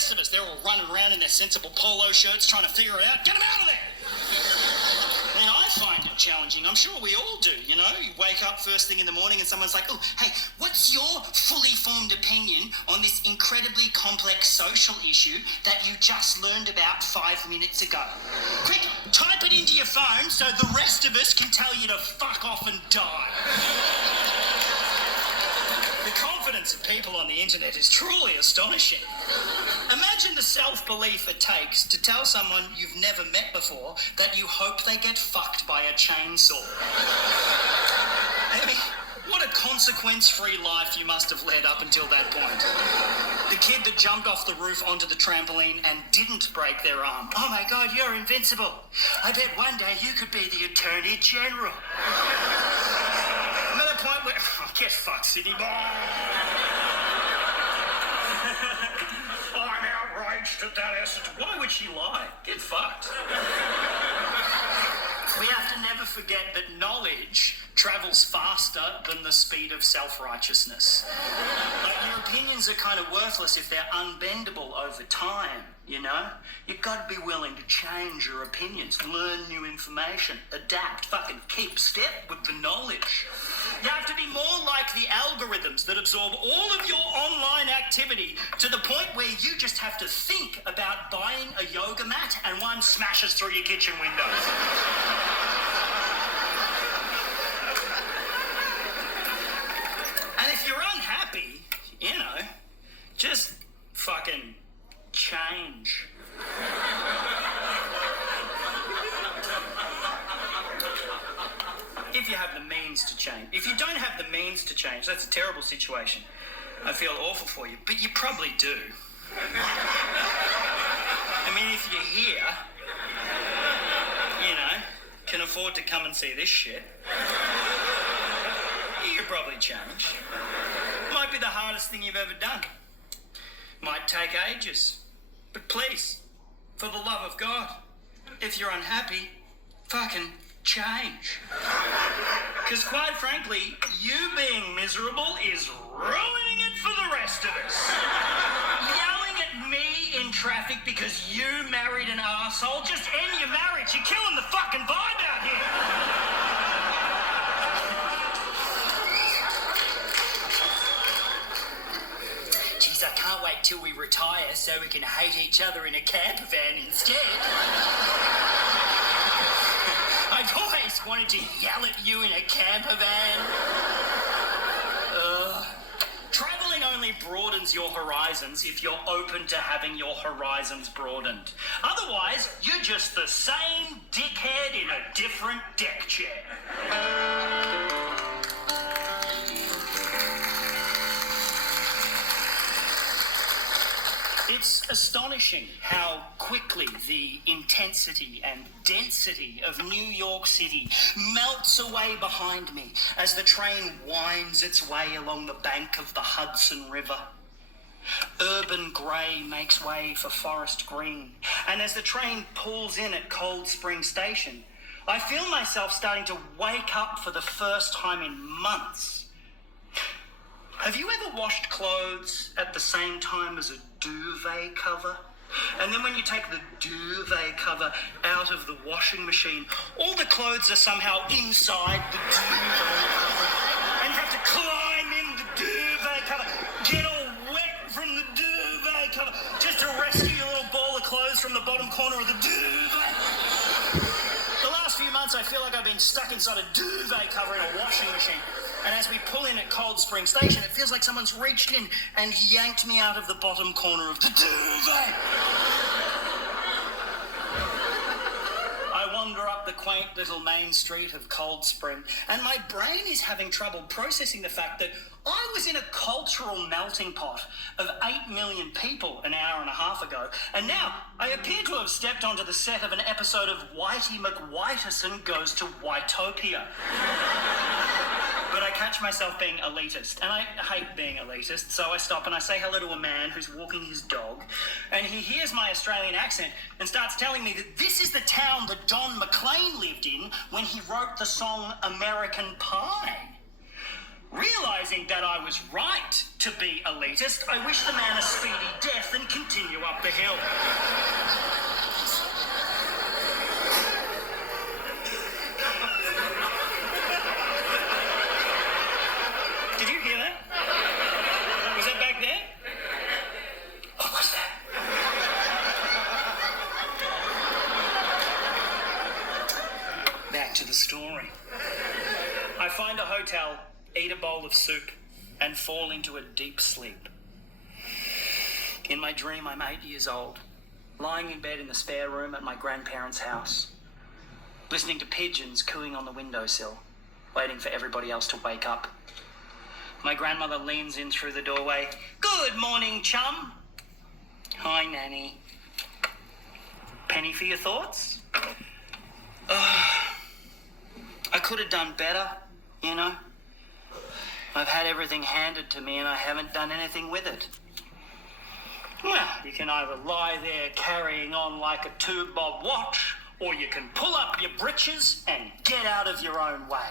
rest of us, they're all running around in their sensible polo shirts trying to figure it out. Get them out of there! I mean, I find it challenging. I'm sure we all do, you know? You wake up first thing in the morning and someone's like, oh, hey, what's your fully formed opinion on this incredibly complex social issue that you just learned about 5 minutes ago? Quick, type it into your phone so the rest of us can tell you to fuck off and die. The confidence of people on the internet is truly astonishing. Imagine the self-belief it takes to tell someone you've never met before that you hope they get fucked by a chainsaw. I mean, what a consequence-free life you must have led up until that point. The kid that jumped off the roof onto the trampoline and didn't break their arm. Oh my God, you're invincible. I bet one day you could be the Attorney General. I'm at a point where... Oh, get fucked, Sydney. I'm outraged at that essence. Why would she lie? Get fucked. We have to never forget that knowledge travels faster than the speed of self-righteousness. Like, your opinions are kind of worthless if they're unbendable over time, you know? You've got to be willing to change your opinions, learn new information, adapt, fucking keep step with the knowledge. You have to be more like the algorithms that absorb all of your online activity to the point where you just have to think about buying a yoga mat and one smashes through your kitchen windows. And if you're unhappy, you know, just fucking change. If you have the means to change. If you don't have the means to change, that's a terrible situation. I feel awful for you, but you probably do. I mean, if you're here, you know, can afford to come and see this shit, you could probably change. Might be the hardest thing you've ever done. Might take ages. But please, for the love of God, if you're unhappy, fucking change. Because quite frankly, you being miserable is ruining it for the rest of us. Yelling at me in traffic because you married an arsehole, just end your marriage. You're killing the fucking vibe out here. Jeez, I can't wait till we retire so we can hate each other in a camper van instead. I've always wanted to yell at you in a camper van. Travelling only broadens your horizons if you're open to having your horizons broadened. Otherwise, you're just the same dickhead in a different deck chair. It's astonishing how quickly the intensity and density of New York City melts away behind me as the train winds its way along the bank of the Hudson River. Urban grey makes way for forest green, and as the train pulls in at Cold Spring Station, I feel myself starting to wake up for the first time in months. Have you ever washed clothes at the same time as a duvet cover? And then when you take the duvet cover out of the washing machine, all the clothes are somehow inside the duvet cover. And you have to climb in the duvet cover, get all wet from the duvet cover, just to rescue your little ball of clothes from the bottom corner of the duvet. The last few months, I feel like I've been stuck inside a duvet cover in a washing machine. And as we pull in at Cold Spring Station, it feels like someone's reached in and yanked me out of the bottom corner of the duvet. I wander up the quaint little main street of Cold Spring, and my brain is having trouble processing the fact that I was in a cultural melting pot of 8 million people an hour and a half ago, and now I appear to have stepped onto the set of an episode of Whitey McWhiterson Goes to Whitopia. But I catch myself being elitist, and I hate being elitist, so I stop and I say hello to a man who's walking his dog, and he hears my Australian accent and starts telling me that this is the town that Don McLean lived in when he wrote the song American Pie. Realising that I was right to be elitist, I wish the man a speedy death and continue up the hill. Did you hear that? Was that back there? What was that? Back to the story. I find a hotel, eat a bowl of soup, and fall into a deep sleep. In my dream, I'm 8 years old, lying in bed in the spare room at my grandparents' house, listening to pigeons cooing on the windowsill, waiting for everybody else to wake up. My grandmother leans in through the doorway. Good morning, chum. Hi, Nanny. Penny for your thoughts? I could have done better, you know. I've had everything handed to me and I haven't done anything with it. Well, you can either lie there carrying on like a tube bob watch, or you can pull up your britches and get out of your own way.